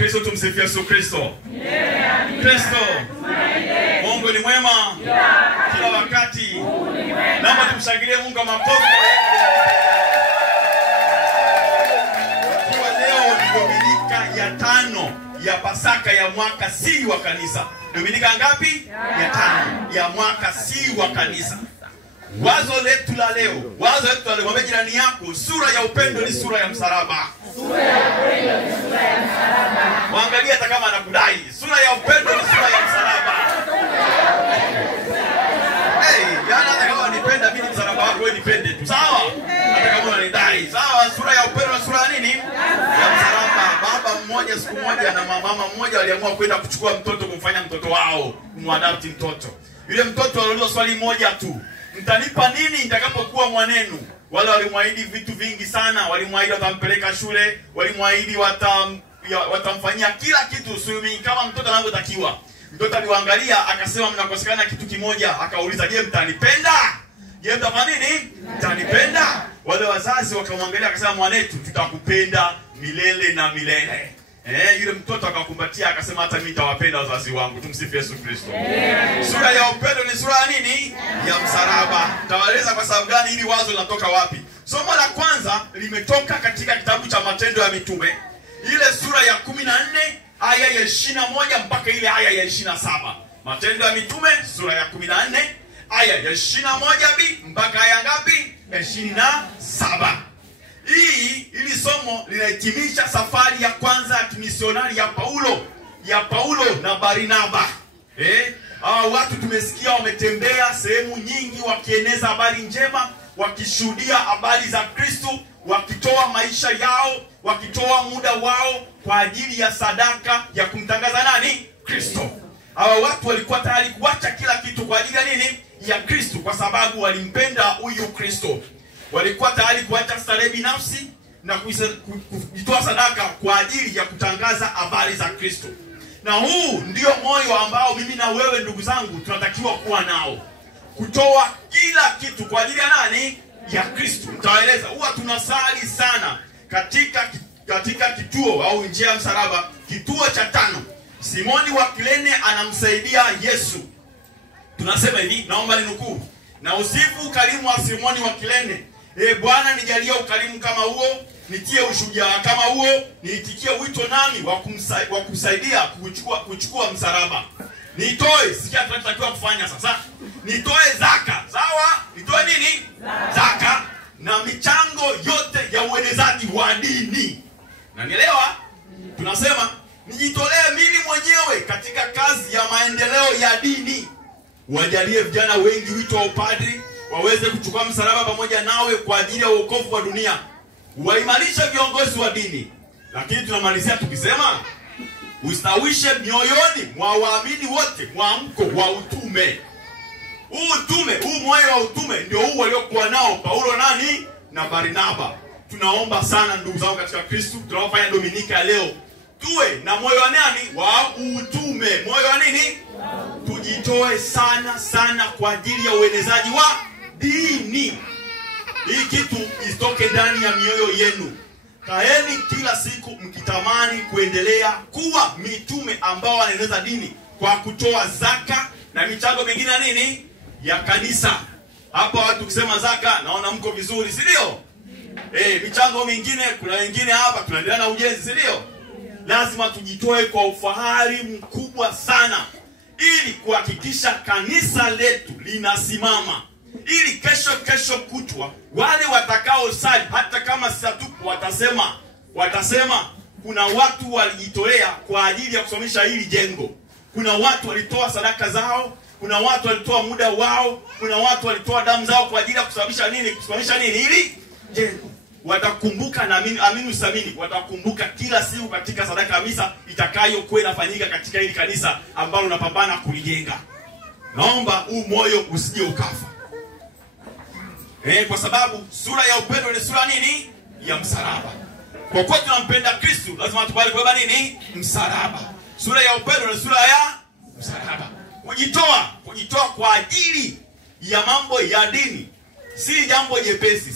Kristo, tumsifie Yesu Kristo. Kristo. Mungu ni mwema kila wakati. Naomba tumshangilie Mungu kwa makofi. Kwa leo ni Dominika ya 5 ya Pasaka ya mwaka C wa kanisa. Dominika ngapi? Ya 5 ya mwaka C wa kanisa. Wazo letu la leo, mwambie jirani yako, sura ya upendo ni sura ya msalaba. Sura ya upendo ni sura ya msalaba. Mwangalia hata kama anakudai, sura ya upendo ni sura ya msalaba. Hata kama unanipenda mimi msalaba wako wewe nipende tu. Sawa? Hata kama unanidai. Sawa, sura ya upendo ni sura nini? Ya msalaba. Baba mmoja siku moja na mama mmoja waliamua kwenda kuchukua mtoto kumfanya mtoto wao, kumwadopti mtoto. Yule mtoto aliuliza swali moja tu. Mtanipa nini nitakapokuwa mwanenu? Wale walimwahidi vitu vingi sana. Walimwahidi watampeleka shule, walimwahidi watamfanyia kila kitu swimming kama mtoto anavyotakiwa. Mtoto aliwaangalia akasema mnakosekana kitu kimoja. Akauliza, je, mtanipenda? Je, mtafanya nini? Mtanipenda? Wale wazazi wakamwangalia akasema, mwanetu tutakupenda milele na milele. Yule mtoto akakumbatia akasema, hata mimi nitawapenda wazazi wangu. Tumsifu Yesu Kristo. Sura ya upendo ni sura nini? Ya msalaba. Tawaeleza kwa sababu gani hili wazo linatoka wapi. Somo la kwanza limetoka katika kitabu cha Matendo ya Mitume, ile sura ya 14 aya ya 21 mpaka ile aya ya 27. Matendo ya Mitume sura ya 14 aya ya 21b mpaka aya ngapi? 27. Hili somo linahitimisha safari ya kwanza ya kimisionari ya Paulo na Barnaba. Watu tumesikia wametembea sehemu nyingi wakieneza habari njema, wakishuhudia habari za Kristo, wakitoa maisha yao, wakitoa muda wao kwa ajili ya sadaka ya kumtangaza nani? Kristo. Hawa watu walikuwa tayari kuacha kila kitu kwa ajili ya nini? Ya Kristo, kwa sababu walimpenda huyu Kristo. Walikuwa tayari kuacha starehe binafsi na kujitoa sadaka kwa ajili ya kutangaza habari za Kristo. Na huu ndio moyo ambao mimi na wewe ndugu zangu tunatakiwa kuwa nao. Kutoa kila kitu kwa ajili ya nani? Ya Kristo. Nitawaeleza, huwa tunasali sana katika kituo au njia ya msalaba, kituo cha 5. Simoni wa Kirene anamsaidia Yesu. Tunasema hivi, naomba ninukuu. Na usifu ukarimu wa Simoni wa Kirene. Bwana nijalie ukarimu kama huo, nitie ushujaa kama huo, niitikie wito nami wa kusaidia kuchukua msalaba. Nitoe, sikia tunatakiwa kufanya sasa. Nitoe zaka, sawa? Nitoe nini? Zaka na michango yote ya uenezaji wa dini. Unanielewa? Tunasema nijitolee mimi mwenyewe katika kazi ya maendeleo ya dini. Wajalie vijana wengi wito wa upadri, waweze kuchukua msalaba pamoja nawe kwa ajili ya wokovu wa dunia. Waimarishe viongozi wa dini. Lakini tunamalizia tukisema ustawishe mioyoni mwa waamini wote mwamko wa utume. Huu moyo wa utume ndio huu waliokuwa nao Paulo nani na Barnaba. Tunaomba sana ndugu zangu katika Kristo, tunapofanya Dominika leo, tuwe na moyo wa nani? Wa utume. Moyo wa nini? Tujitoe sana kwa ajili ya uenezaji wa dini. Hii kitu isitoke ndani ya mioyo yenu. Kaeni kila siku mkitamani kuendelea kuwa mitume ambao wanaeneza dini kwa kutoa zaka na michango mingine nini? Ya kanisa. Hapa watu kusema zaka, naona mko vizuri, si ndio? Michango mingine, kuna wengine hapa tunaendelea na ujenzi, si ndio? Lazima tujitoe kwa ufahari mkubwa sana ili kuhakikisha kanisa letu linasimama. Ili kesho kutwa wale watakao sali, hata kama satupu, watasema kuna watu walijitolea kwa ajili ya kusomesha hili jengo. Kuna watu walitoa sadaka zao, kuna watu walitoa muda wao, kuna watu walitoa damu zao kwa ajili ya kusababisha nini? Kusomesha nini hili jengo. Watakumbuka na aminu samini, watakumbuka kila siku katika sadaka ya misa itakayokuwa inafanyika katika hili kanisa ambalo unapambana kulijenga. Naomba huu moyo usije ukafa. Kwa sababu sura ya upendo ni sura nini? Ya msalaba. Kwa kuwa tunampenda Kristo, lazima tukubali kubeba nini? Msalaba. Sura ya upendo ni sura ya msalaba. Kujitoa kwa ajili ya mambo ya dini si jambo jepesi,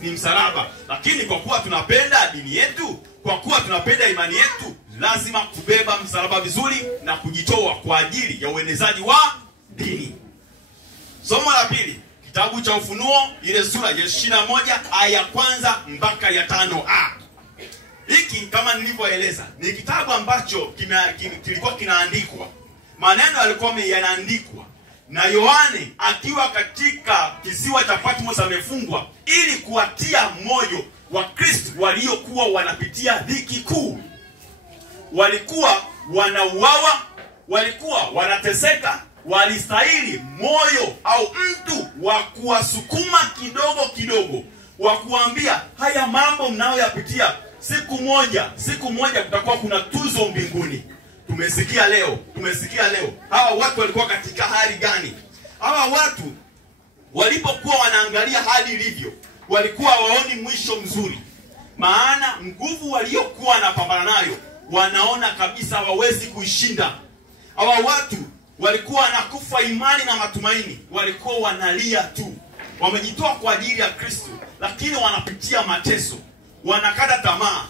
ni msalaba. Lakini kwa kuwa tunapenda dini yetu, kwa kuwa tunapenda imani yetu, lazima kubeba msalaba vizuri na kujitoa kwa ajili ya uenezaji wa dini. Somo la pili, kitabu cha Ufunuo ile sura ya 21 aya kwanza mpaka ya 5a. Hiki kama nilivyoeleza ni kitabu ambacho kilikuwa kinaandikwa. Maneno yalikuwa yanaandikwa na Yohane akiwa katika kisiwa cha Patmos amefungwa, ili kuwatia moyo wa Kristo waliokuwa wanapitia dhiki kuu. Walikuwa wanauawa, walikuwa wanateseka, walistahili moyo au mtu wa kuwasukuma kidogo kidogo, wa kuambia haya mambo mnayoyapitia, siku moja kutakuwa kuna tuzo mbinguni. Tumesikia leo hawa watu walikuwa katika hali gani? Hawa watu walipokuwa wanaangalia hali ilivyo, walikuwa waoni mwisho mzuri. Maana nguvu waliokuwa wanapambana nayo, wanaona kabisa hawawezi kuishinda. Hawa watu walikuwa wanakufa imani na matumaini, walikuwa wanalia tu. Wamejitoa kwa ajili ya Kristo, lakini wanapitia mateso, wanakata tamaa.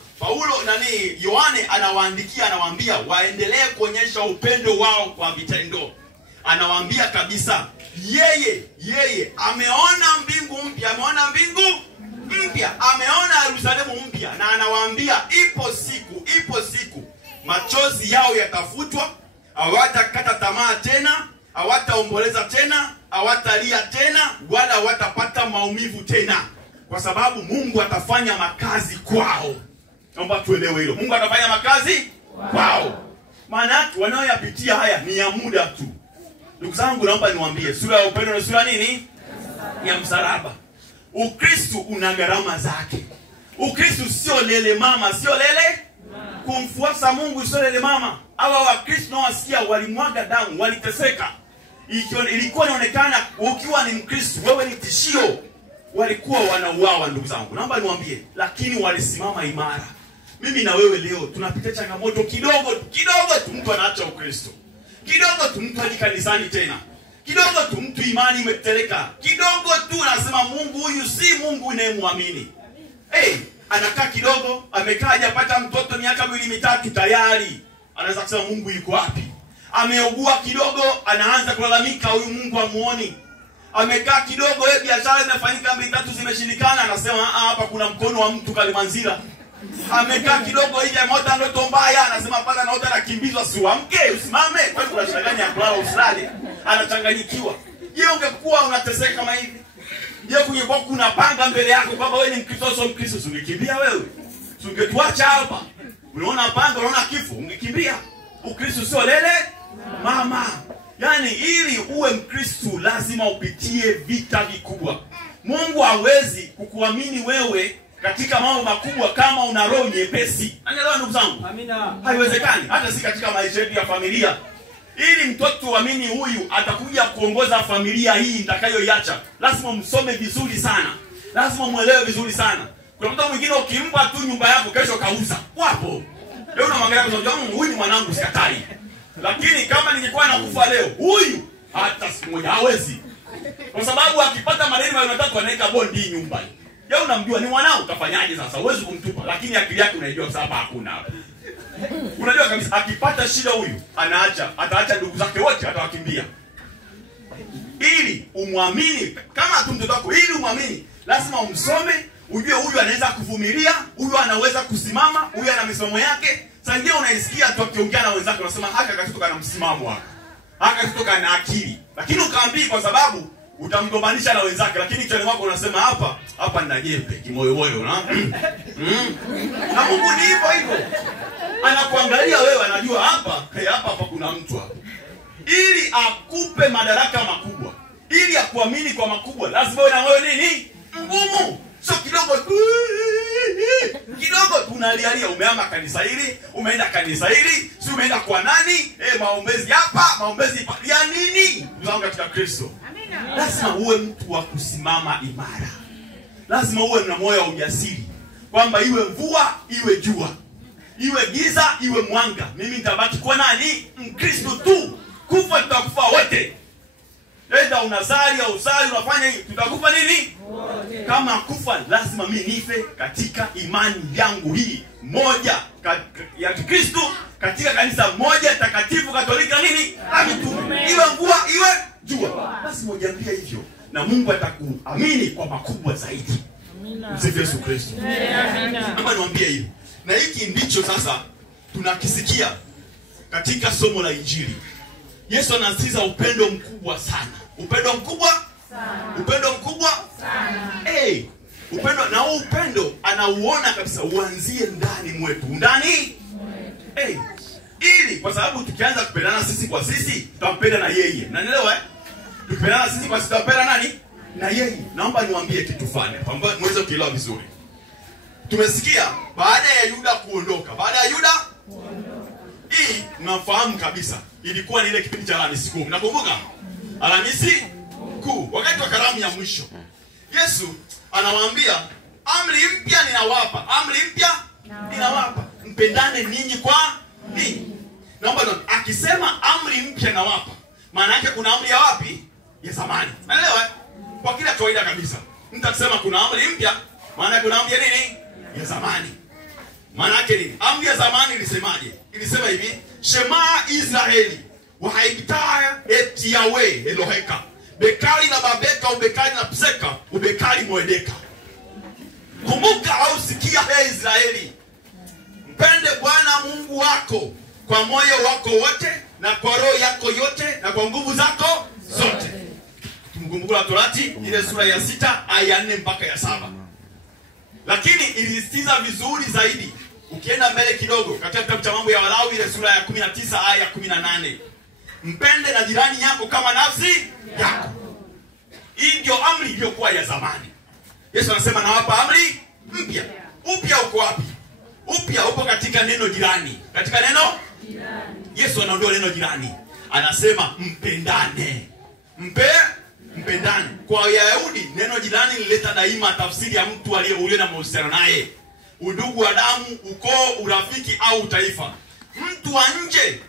Yohane anawaandikia, anawaambia waendelee kuonyesha upendo wao kwa vitendo. Anawaambia kabisa, yeye ameona mbingu mpya, ameona Yerusalemu mpya, na anawaambia ipo siku machozi yao yatafutwa, hawatakata tamaa tena, hawataomboleza tena, hawatalia tena, wala hawatapata maumivu tena, kwa sababu Mungu atafanya makazi kwao. Naomba tuelewe hilo. Mungu atafanya makazi kwao. Maana wanaoyapitia haya ni ya muda tu. Ndugu zangu, naomba niwaambie, sura ya upendo ni sura nini? Ya msalaba. Ukristo una gharama zake. Ukristo sio lele mama, kumfuasa Mungu sio lele mama. Hawa Wakristo nao wasikia walimwaga damu, waliteseka. Ilikuwa inaonekana ukiwa ni Mkristo wewe ni tishio. Walikuwa wanauawa ndugu zangu. Naomba niwaambie, lakini walisimama imara. Mimi na wewe leo tunapitia changamoto kidogo tu mtu anaacha Ukristo. Kidogo tu mtu hadi kanisani tena. Kidogo tu mtu imani imeteleka. Kidogo tu anasema Mungu huyu si Mungu ninayemwamini. Anakaa kidogo, amekaa hajapata mtoto miaka 2-3 tayari anaweza kusema Mungu yuko wapi? Ameugua kidogo, anaanza kulalamika huyu Mungu hamuoni. Amekaa kidogo, biashara inafanyika 2-3 zimeshindikana, anasema hapa kuna mkono wa mtu Kalimanzira. Amekaa kidogo hivi ameota ndoto mbaya, anasema paka naota nakimbizwa, siamke usimame, kwani kuna shida gani ya kulala usilale? Anachanganyikiwa. Je, ungekuwa unateseka kama hivi? Je, kungekuwa kuna panga mbele yako kwamba wewe ni Mkristo sio Mkristo, ungekimbia wewe? Ungetuacha hapa? Unaona panga, unaona kifo, ungekimbia? Ukristo sio lele mama. Yaani ili uwe Mkristo lazima upitie vita vikubwa. Mungu hawezi kukuamini wewe katika mambo makubwa kama una roho nyepesi. Anaelewa ndugu zangu? Amina. Haiwezekani. Hata si katika maisha yetu ya familia. Ili mtoto uamini huyu atakuja kuongoza familia hii nitakayoiacha, lazima msome vizuri sana. Lazima muelewe vizuri sana. Kuna mtu mwingine ukimpa tu nyumba yako kesho kauza. Wapo. Leo unamwangalia kwa sababu huyu ni mwanangu sikatai. Lakini kama ningekuwa nakufa leo, huyu hata siku moja hawezi. Kwa sababu akipata maneno matatu anaweka bondi nyumbani. Yeye unamjua ni mwanao, utafanyaje sasa? Huwezi kumtupa, lakini akili yake unaijua sasa hakuna hapo. Unajua kabisa akipata shida huyu ataacha ndugu zake wote, atawakimbia. Ili umwamini kama tu mtoto wako, ili umwamini lazima umsome, ujue huyu anaweza kuvumilia, huyu anaweza kusimama, huyu ana misimamo yake. Sasa ndio unaisikia tu akiongea na wenzake unasema haka katoka na msimamo wake. Haka katoka na akili. Lakini ukaambii kwa sababu utamgombanisha na wenzake, lakini kichwani mwako unasema hapa nina jembe kimoyomoyo na na Mungu ni hivyo. Anakuangalia wewe, anajua hapa kuna mtu hapa. Ili akupe madaraka makubwa, ili akuamini kwa makubwa, lazima uwe na wewe nini? Ngumu. Sio kidogo tunalialia umeama kanisa hili, umeenda kanisa hili, si umeenda kwa nani? Maombezi hapa, maombezi hapa. Ya nini? Ndugu katika Kristo. Amina. Lazima uwe mtu wa kusimama imara. Lazima uwe na moyo wa ujasiri. Kwamba iwe mvua, iwe jua, iwe giza, iwe mwanga, mimi nitabaki kwa nani? Mkristo tu. Kufa tutakufa wote. Enda unasali au usali unafanya hivi, tutakufa nini? Wote. Kama kufa lazima mimi nife katika imani yangu hii moja ya Kristo katika kanisa moja takatifu Katolika nini? Amitume. Iwe mvua iwe jua. Basi mojaambia hivyo na Mungu atakuamini kwa makubwa zaidi. Amina. Msifu Yesu Kristo. Amina. Kama niwaambie hivi. Na hiki ndicho sasa tunakisikia katika somo la Injili. Yesu anasisitiza upendo mkubwa sana. Upendo mkubwa sana. Upendo mkubwa sana. Upendo, na huu upendo anauona kabisa uanzie ndani mwetu. Ndani mwetu. Ili kwa sababu tukianza kupendana sisi kwa sisi, tutampenda na yeye. Unanielewa Tukipendana sisi kwa sisi tutampenda nani? Na yeye. Naomba niwaambie kitu fulani ambapo muweze kuelewa vizuri. Tumesikia baada ya Yuda kuondoka. Baada ya Yuda kuondoka. Hii mnafahamu kabisa. Ilikuwa ni ile kipindi cha Alhamisi Kuu. Mnakumbuka? Alhamisi Kuu. Wakati wa karamu ya mwisho. Yesu anawaambia amri mpya ninawapa. Amri mpya ninawapa. Mpendane ninyi kwa ninyi. Naomba akisema amri mpya nawapa, maana yake kuna amri ya wapi? Ya zamani. Unaelewa? Kwa kila kawaida kabisa. Mtu akisema kuna amri mpya, maana yake kuna amri ya nini? Ya zamani. Maana yake nini? Amri ya zamani ilisemaje? Ilisema hivi, Shema Israeli, wa haibitaya et Yahweh Eloheka. Bekali na babeka, ubekali na pseka, ubekali moedeka. Kumbuka au sikia Israeli. Mpende Bwana Mungu wako kwa moyo wako wote na kwa roho yako yote na kwa nguvu zako zote. Kumbukumbu la Torati ile sura ya 6 aya 4 mpaka ya 7. Lakini ilisitiza vizuri zaidi. Ukienda mbele kidogo katika kitabu cha Mambo ya Walawi ile sura ya 19 aya 18. Mpende na jirani yako kama nafsi yako. Hii ndio amri iliyokuwa ya zamani. Yesu anasema nawapa amri mpya. Upya uko wapi? Upya upo katika neno jirani. Katika neno jirani. Yesu anaondoa neno jirani. Anasema mpendane. Mpendane. Kwa Wayahudi neno jirani lileta daima tafsiri ya mtu aliye na mahusiano naye. Udugu wa damu, ukoo, urafiki au taifa. Mtu wa nje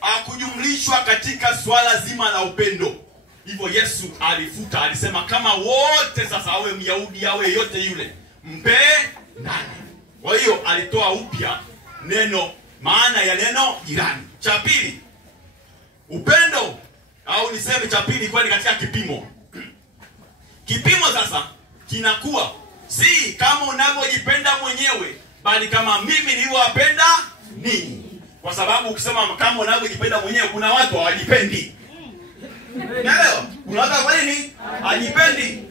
akujumlishwa katika swala zima la upendo. Hivyo Yesu alifuta, alisema kama wote sasa, awe Myahudi awe yote yule, mpendane. Kwa hiyo alitoa upya neno, maana ya neno jirani. Cha pili, upendo au niseme cha pili kwani katika kipimo. Kipimo sasa kinakuwa si kama unavyojipenda mwenyewe, bali kama mimi nilivyowapenda ninyi. Kwa sababu ukisema kama unavyojipenda mwenyewe, kuna watu hawajipendi. Naelewa? Kuna watu wafanye nini? Hajipendi.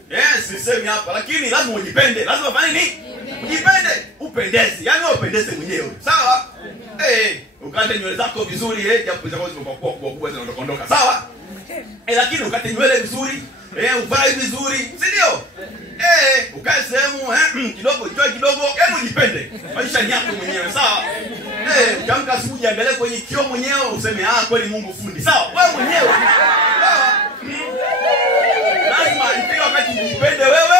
Sisemi hapa, lakini lazima ujipende. Lazima ufanye nini? Ujipende, upendeze. Yaani upendeze mwenyewe. Sawa? Ukate nywele zako vizuri, japo zako zimekuwa kubwa zinaondoka. Sawa? Lakini ukate nywele vizuri, uvae vizuri, si ndio? Ukae sehemu kidogo, joy kidogo, hebu ujipende. Maisha ni yako mwenyewe, sawa? Ukiamka asubuhi angalia kwenye kioo mwenyewe useme kweli Mungu fundi. Sawa? Wewe mwenyewe. Sawa? Lazima ifike wakati ujipende wewe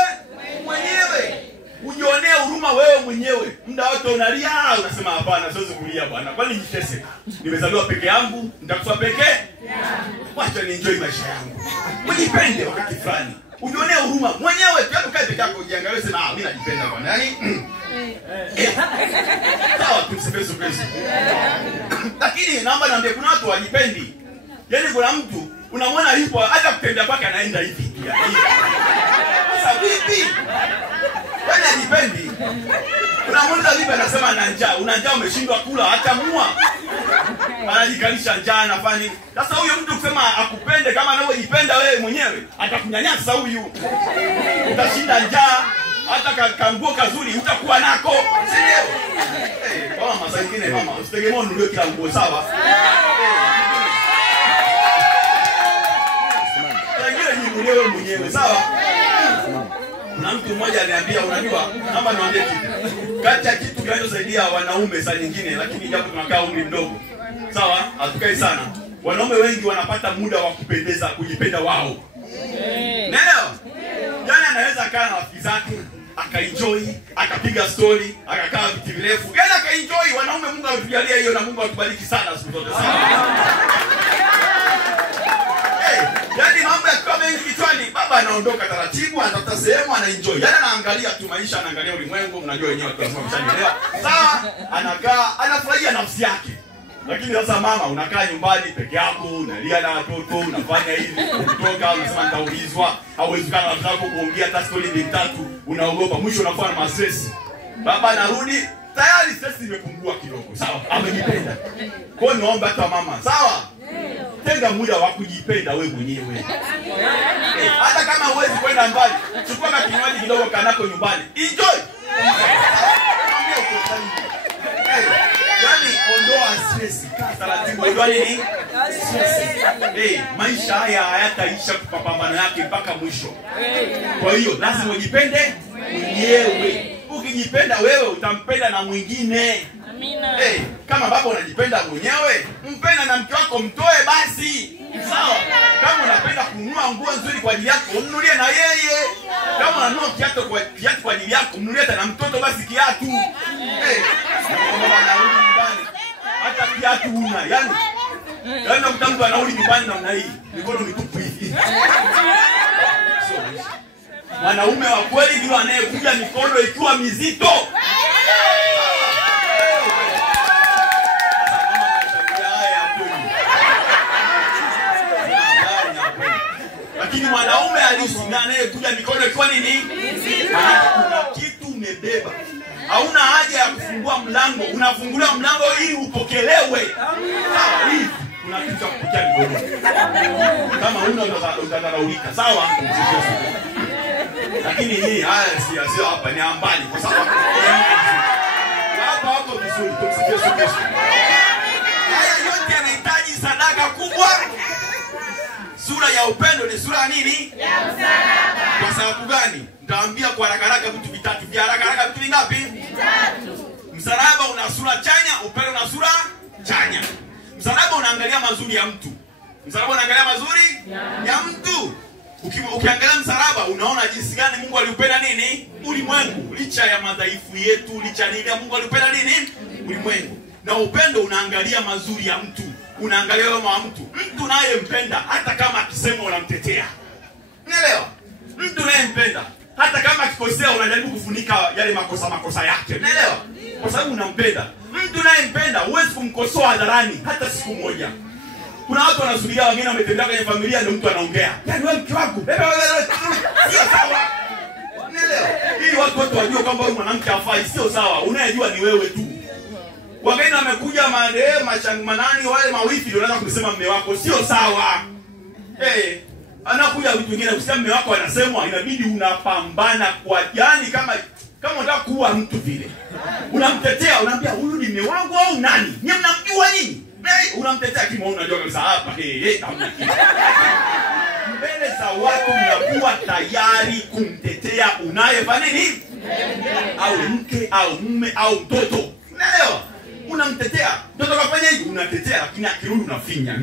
mwenyewe. Ujionee huruma wewe mwenyewe. Muda wote unalia, unasema hapana, siwezi kulia bwana. Kwani nijitese? Nimezaliwa peke yangu, nitakufa peke yangu. Wacha ni enjoy maisha yangu. Ujipende wakati fulani. Ujionee huruma mwenyewe. Pia ukae peke yako ujiangalie, sema mimi najipenda bwana. Yaani sawa, tumsifu Yesu Kristo. Lakini naomba niambie, kuna watu wajipendi. Yaani kuna mtu unamwona yupo hata kutembea kwake anaenda hivi. Sasa vipi? Wewe hajipendi. Unamuuliza vipi, anasema ana njaa. Una njaa, umeshindwa kula, hata mua. Anajikalisha njaa, anafanya. Sasa huyo mtu kusema akupende kama anavyojipenda wewe mwenyewe, atakunyanyasa huyu. Utashinda njaa, hata kanguo kazuri utakuwa nako. Sio? Mama saa nyingine mama, usitegemee ununue kila nguo, sawa? Wewe mwenyewe, sawa? Na mtu mmoja aliambia, unajua, naomba niwaambie kitu. Kati ya kitu kinachosaidia wanaume saa nyingine, lakini japo tunakaa umri mdogo, sawa? Hatukai sana. Wanaume wengi wanapata muda wa kupendeza, kujipenda wao. Naelewa? Yaani anaweza kaa na rafiki zake, akaenjoy, akapiga story, akakaa viti virefu. Yaani akaenjoy. Wanaume Mungu ametujalia hiyo na Mungu atubariki sana siku zote, sawa? Yaani mambo ya kama hivi kichwani, baba anaondoka taratibu, anatafuta sehemu, anaenjoy. Yaani anaangalia tu maisha, anaangalia ulimwengu, mnajua wenyewe watu wanasema mshanielewa. Sawa, anakaa, anafurahia nafsi yake. Lakini sasa mama, unakaa nyumbani peke yako, unalia na watoto, unafanya hivi, ukitoka unasema nitaulizwa, hauwezi kana na watoto kuongea hata story mbili tatu, unaogopa, mwisho unakuwa na stress. Baba anarudi, tayari stress imepungua kidogo. Sawa, amejipenda. Kwa hiyo naomba hata mama, sawa? Tenga muda wa kujipenda wewe mwenyewe. Hata kama huwezi kwenda mbali, chukua kinywaji kidogo kanako nyumbani. Enjoy. Yaani ondoa stress, taratibu ondoa nini? Stress. Maisha haya hayataisha kwa pambano yake mpaka mwisho. Kwa hiyo lazima ujipende mwenyewe. Ukijipenda wewe utampenda na mwingine. Amina. Kama baba unajipenda mwenyewe, mpenda na mke wako, mtoe basi. Sawa? Kama unapenda kununua nguo nzuri kwa ajili yako, umnunulie na yeye. Kama unanunua kiatu kwa ajili yako, mnunulie na mtoto basi kiatu. Hata kiatu huna. Yaani unakuta mtu anarudi nyumbani namna hii, mikono mitupu hivi. Mwanaume wa kweli ndio anayekuja mikono ikiwa mizito. Lakini mwanaume halisi ndiye anayekuja mikono ikiwa nini? Kuna kitu umebeba. Hauna haja ya kufungua mlango, unafungulia mlango ili upokelewe. Sawa, hivi kuna kitu cha kupokea mikono. Kama una utadharaulika, sawa? Lakini hii haya sio hapa, ni ambali kwa sababu hapa hapo vizuri tumsikie kesho. Haya yote yanahitaji sadaka kubwa. Sura ya upendo ni sura nini? Ya msalaba. Kwa sababu gani? Nitaambia kwa haraka vitu vitatu. Vya haraka vitu vingapi? Vitatu. Msalaba una sura chanya, upendo una sura chanya. Msalaba unaangalia mazuri ya mtu. Msalaba unaangalia mazuri ya mtu. Ukiangalia msalaba unaona jinsi gani Mungu aliupenda nini? Ulimwengu. Licha ya madhaifu yetu, licha ya nini Mungu aliupenda nini? Ulimwengu. Na upendo unaangalia mazuri ya mtu. Unaangalia wema wa mtu. Mtu unayempenda hata kama akisema unamtetea. Unaelewa? Mtu unayempenda hata kama akikosea unajaribu kufunika yale makosa yake. Unaelewa? Kwa sababu unampenda. Mtu unayempenda huwezi kumkosoa hadharani hata siku moja. Kuna watu wanasubiria wengine wametembea kwenye familia ndio mtu anaongea. Yaani wewe mke wako. Sio sawa. Unaelewa? Ili watu wote wajue kwamba wewe mwanamke hafai, sio sawa. Unayejua ni wewe tu. Wageni wamekuja manani wale mawifi ndio wanaanza kusema mume wako sio sawa. Anakuja vitu vingine kusema mume wako anasemwa, inabidi unapambana kwa yani kama unataka kuua mtu vile. Unamtetea, unamwambia huyu ni mume wangu au nani? Ni mnamjua nini? Unamtetea kama unajua kabisa hapa mbele za watu unakuwa tayari kumtetea unayefanya nini? Au mke au mume au mtoto. Unaelewa? Unamtetea. Mtoto kafanya hivi unatetea, lakini akirudi unafinya.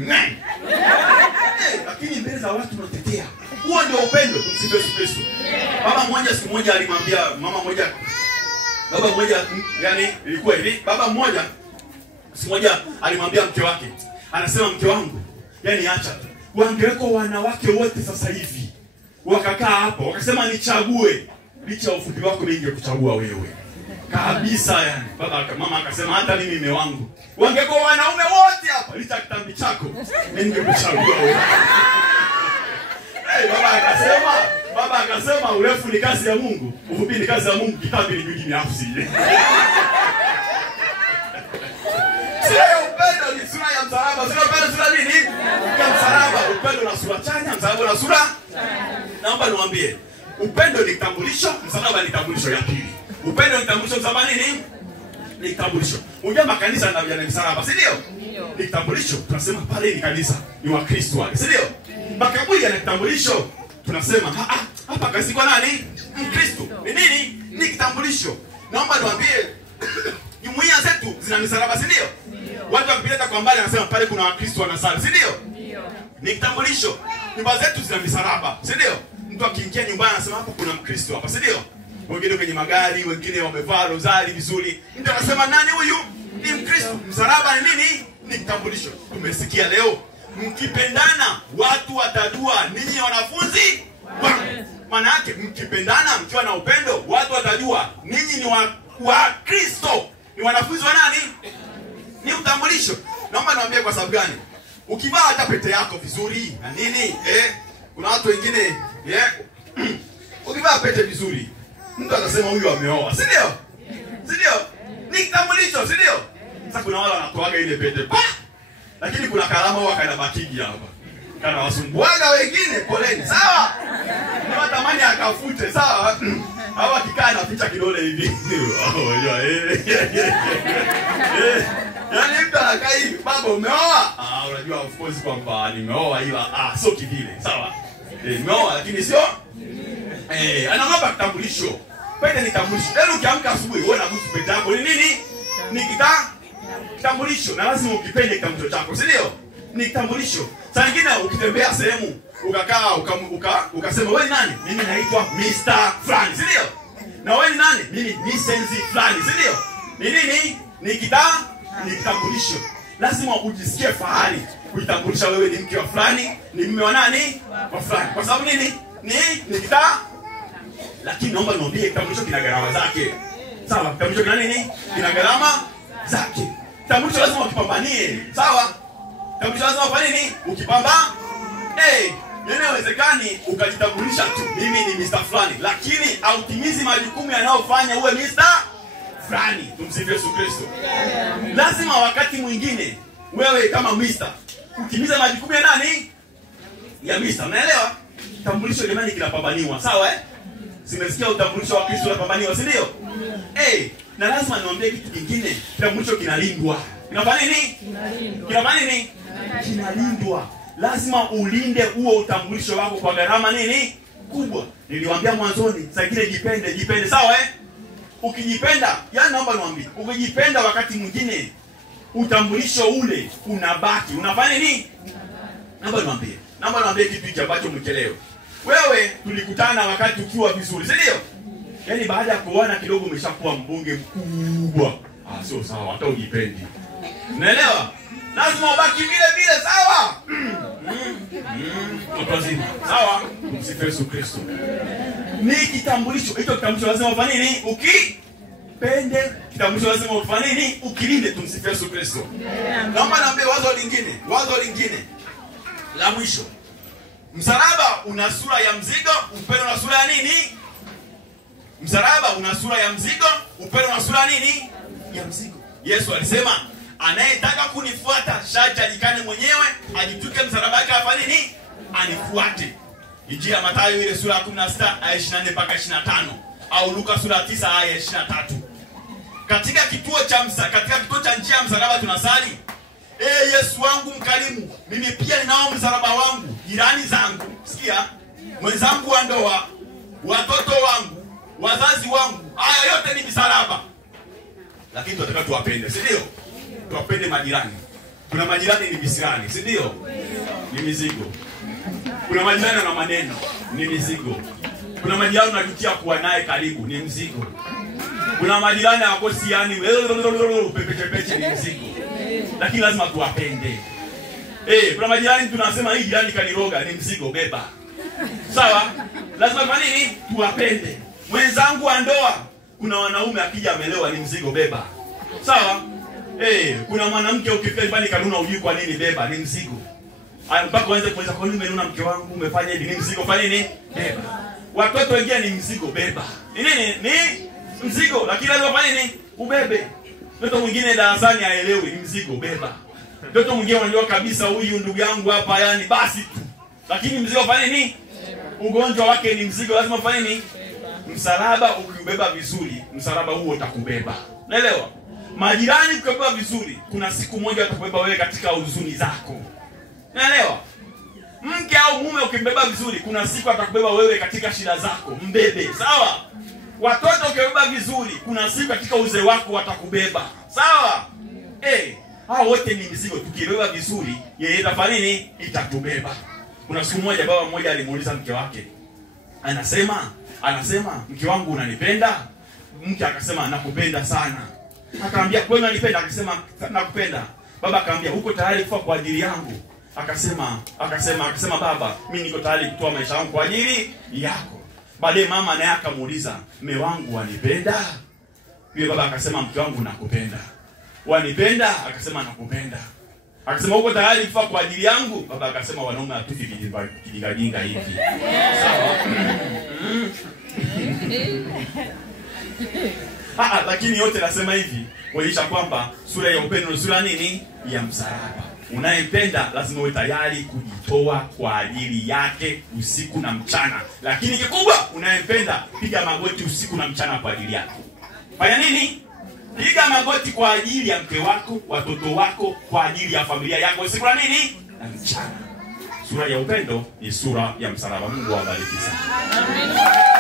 Lakini mbele za watu unatetea. Huo ndio upendo. Tumsifu Kristo. Baba mmoja siku moja alimwambia mama mmoja, baba mmoja yani ilikuwa hivi, baba mmoja siku moja alimwambia mke wake, anasema mke wangu, yani acha tu. Wangeweko wanawake wote sasa hivi. Wakakaa hapo, wakasema nichague. Licha ufupi wako mimi ningekuchagua wewe. Kabisa yani. Mama akasema hata mimi mume wangu. Wangekuwa wanaume wote hapa, licha kitambi chako mimi ningekuchagua wewe. Baba akasema urefu ni kazi ya Mungu, ufupi ni kazi ya Mungu, kitambi ni juhudi binafsi. Sura ya upendo ni sura ya msalaba. Sura ya upendo sura nini? Ya msalaba. Upendo na sura chanya, msalaba na sura chanya. Naomba niwaambie, upendo ni kitambulisho, msalaba ni kitambulisho ya pili. Upendo ni kitambulisho, msalaba nini? Ni kitambulisho. Unajua makanisa na vijana msalaba, si ndio? Ndio. Ni kitambulisho. Tunasema pale ni kanisa, ni wa Kristo wale, si ndio? Makaburi yana kitambulisho. Tunasema hapa kasi kwa nani? Mkristo. Ni nini? Ni kitambulisho. Naomba niwaambie, jumuiya zetu zina misalaba, si ndio? Watu wakipita kwa mbali wanasema pale kuna Wakristo wanasali, si ndio? Ndio. Ni kitambulisho. Nyumba zetu zina misalaba, si ndio? Mtu akiingia nyumbani anasema hapa kuna Mkristo hapa, si ndio? Wengine kwenye magari, wengine wamevaa rozari vizuri. Mtu anasema nani huyu? Ni Mkristo. Msalaba ni nini? Ni kitambulisho. Tumesikia leo, mkipendana watu watajua ninyi wanafunzi wangu. Maana yake mkipendana, mkiwa na upendo, watu watajua ninyi ni wa Kristo. Ni wanafunzi wa nani? Ni utambulisho. Naomba niwaambie kwa sababu gani. Ukivaa hata pete yako vizuri na nini, kuna watu wengine, ukivaa pete vizuri, mtu atasema huyu ameoa, si ndio? Si ndio? Ni kitambulisho, si ndio? Sasa kuna wale wanatoaga ile pete, lakini kuna karama huwa kanabakiji hapa. Kana wasumbuaga wengine, poleni, sawa? Ni watamani akafute, sawa? Hawa kikaa na picha kidole hivi. Yaani mtu anakaa hivi, baba umeoa? Unajua of course kwamba nimeoa ila sio kivile, sawa? Nimeoa lakini sio anaomba kitambulisho. Pete ni kitambulisho. Leo ukiamka asubuhi uone kuhusu pete yako ni nini? Ni kitambulisho. Na lazima ukipende kitambulisho chako, si ndio? Ni kitambulisho. Saa nyingine ukitembea sehemu, ukakaa ukasema wewe ni nani? Mimi naitwa Mr. Flani, si ndio? Na wewe ni nani? Mimi ni Mrs. Flani, si ndio? Ni nini? Ni kitambulisho. Lazima ujisikie fahari kuitambulisha wewe ni mke wa fulani, ni mume wa nani? Wa fulani. Kwa sababu nini? Ni lakini naomba niambie kitambulisho kina gharama zake. Sawa? Kitambulisho kina nini? Kina gharama zake. Kitambulisho lazima ukipambanie. Sawa? Kitambulisho lazima ufanye nini? Ukipamba. Inawezekani ukajitambulisha tu mimi ni Mr. Fulani, lakini hautimizi majukumu yanayofanya uwe Mr. Fulani. Tumsifu Yesu Kristo. Lazima wakati mwingine wewe kama Mr. utimize majukumu ya nani? Ya Mr. Unaelewa? Kitambulisho jamani kinapambaniwa, sawa Simesikia utambulisho wa Kristo unapambaniwa, si ndio? Na lazima niwaambie kitu kingine, kitambulisho kinalindwa. Kinafanya nini? Kinafanya nini? Kinalindwa. Lazima ulinde huo utambulisho wako kwa gharama nini? Kubwa. Niliwaambia mwanzoni, saa ingine jipende, sawa Ukijipenda, yani naomba niwaambie, ukijipenda wakati mwingine utambulisho ule unabaki. Unafanya nini? Naomba niwaambie kitu hiki ambacho mchelewe. Wewe tulikutana wakati ukiwa vizuri, si ndio? Yaani baada ya kuona kidogo umeshakuwa mbunge mkubwa. Sio sawa, hata ujipendi. Unaelewa? Lazima ubaki vile sawa? Utazima. Sawa? Msifu Yesu Kristo. Ni kitambulisho. Hicho kitambulisho lazima ufanye nini? Ukipende. Kitambulisho lazima ufanye nini? Ukilinde. Tumsifu Yesu Kristo. Naomba niambie wazo lingine. La mwisho. Msalaba una sura ya mzigo, upendo una sura ya nini? Msalaba una sura ya mzigo, upendo una sura ya nini? Ya mzigo. Yesu alisema, anayetaka kunifuata sharti ajikane mwenyewe, ajituke msalaba wake afanye nini? Anifuate. Injili ya Mathayo ile sura ya 16 aya 24 mpaka 25 au Luka sura ya 9 aya 23. Katika kituo cha njia ya msalaba tunasali, Yesu wangu mkarimu, mimi pia ninao msalaba wangu, jirani zangu, sikia, mwenzangu wa ndoa, watoto wangu, wazazi wangu, haya yote ni msalaba. Lakini tunataka tuwapende, si ndio? Tuwapende majirani. Kuna majirani ni visirani, si ndio? Ni mizigo. Kuna majirani na maneno, ni mizigo. Kuna majirani unajutia kuwa naye karibu, ni mzigo. Kuna majirani hawakosiani, pepeche ni mzigo. Lakini lazima tuwapende. Kuna majirani tunasema hii jirani kaniroga, ni mzigo, beba. Sawa? Lazima tufanye nini? Tuwapende. Mwenzangu wa ndoa, kuna wanaume akija amelewa, ni mzigo, beba. Sawa? Kuna mwanamke ukifika nyumbani kanuna ujui kwa nini, beba, ni mzigo. Mpaka uanze kuuliza kwa nini umenuna mke wangu, umefanya hivi, ni mzigo, fanya nini? Beba. Watoto wengine ni mzigo, beba. Ni nini? Ni mzigo, lakini lazima fanya nini? Ubebe. Mtoto mwingine darasani haelewi, ni mzigo, beba. Mtoto mwingine unajua kabisa huyu ndugu yangu hapa yani basi tu. Lakini mzigo fanya nini? Ugonjwa wake ni mzigo, lazima ufanye nini? Msalaba ukibeba vizuri, msalaba huo utakubeba. Unaelewa? Majirani ukibeba vizuri, kuna siku moja watakubeba wewe katika huzuni zako. Unaelewa? Mke au mume ukibeba vizuri, kuna siku atakubeba wewe katika shida zako, mbebe. Sawa? Watoto ukibeba vizuri, kuna siku katika uzee wako watakubeba. Sawa? Hao wote ni mizigo, tukibeba vizuri, yeye itafanya nini? Itatubeba. Kuna siku moja baba mmoja alimuuliza mke wake. Anasema, mke wangu unanipenda? Mke akasema nakupenda sana. Akamwambia kwani unanipenda? Akasema nakupenda. Baba akamwambia uko tayari kufa kwa ajili yangu? Akasema baba, mimi niko tayari kutoa maisha yangu kwa ajili yako. Baadaye mama naye akamuuliza, "Mume wangu wanipenda?" Yule baba akasema, "Mke wangu nakupenda." "Wanipenda?" Akasema, "Nakupenda." Akasema, "Uko tayari kufa kwa ajili yangu?" Baba akasema, "Wanaume hatufi kijinga hivi." Sawa. Lakini yote nasema hivi kuonyesha kwamba sura ya upendo ni sura nini? Ya msalaba. Unayempenda lazima uwe tayari kujitoa kwa ajili yake usiku na mchana. Lakini kikubwa, unayempenda piga magoti usiku na mchana kwa ajili yake. Fanya nini? Piga magoti kwa ajili ya mke wako, watoto wako, kwa ajili ya familia yako usiku na nini? Na mchana. Sura ya upendo ni sura ya msalaba. Mungu awabariki sana.